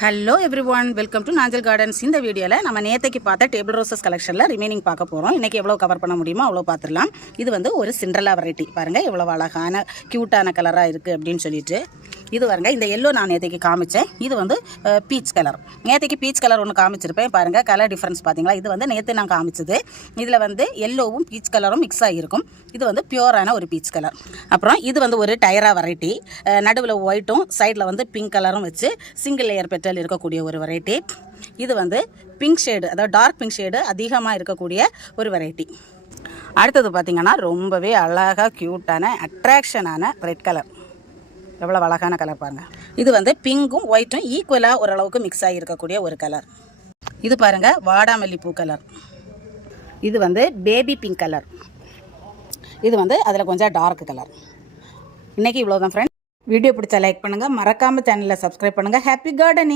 Hello everyone, welcome to Nanjil gardens. இந்த வீடியோவில் நம்ம நேற்றுக்கு பார்த்த டேபிள் ரோசஸ் கலெக்ஷனில் ரிமைனிங் பார்க்க போகிறோம். இன்றைக்கி எவ்வளோ கவர் பண்ண முடியுமோ அவ்வளோ பார்த்துடலாம். இது வந்து ஒரு சிண்ட்ரெல்லா வெரைட்டி. பாருங்கள் எவ்வளோ அழகான க்யூட்டான கலராக இருக்குது அப்படின்னு சொல்லிட்டு. இது பாருங்கள், இந்த எல்லோ நான் நேற்றுக்கு காமிச்சேன். இது வந்து பீச் கலர். நேற்றுக்கு பீச் கலர் ஒன்று காமிச்சிருப்பேன். பாருங்கள் கலர் டிஃப்ரென்ஸ் பார்த்தீங்களா? இது வந்து நேற்று நான் காமிச்சது. இதில் வந்து எல்லோவும் பீச் கலரும் மிக்ஸ் ஆகியிருக்கும். இது வந்து பியூரான ஒரு பீச் கலர். அப்புறம் இது வந்து ஒரு டயரா வெரைட்டி. நடுவில் ஒயிட்டும் சைடில் வந்து பிங்க் கலரும் வச்சு சிங்கிள் லேயர் பெட்டல் இருக்கக்கூடிய ஒரு வெரைட்டி. இது வந்து பிங்க் ஷேடு, அதாவது டார்க் பிங்க் ஷேடு அதிகமாக இருக்கக்கூடிய ஒரு வெரைட்டி. அடுத்தது பார்த்திங்கன்னா ரொம்பவே அழகாக க்யூட்டான அட்ராக்ஷனான ரெட் கலர். எவ்வளோ அழகான கலர் பாருங்கள். இது வந்து பிங்க்கும் ஒயிட்டும் ஈக்குவலாக ஓரளவுக்கு மிக்ஸ் ஆகி இருக்கக்கூடிய ஒரு கலர். இது பாருங்கள் வாடாமல்லி பூ கலர். இது வந்து பேபி பிங்க் கலர். இது வந்து அதில் கொஞ்சம் டார்க் கலர். இன்றைக்கி இவ்வளோ தான் ஃப்ரெண்ட்ஸ். வீடியோ பிடிச்சா லைக் பண்ணுங்கள், மறக்காமல் சேனலில் சப்ஸ்கிரைப் பண்ணுங்கள். Happy gardening.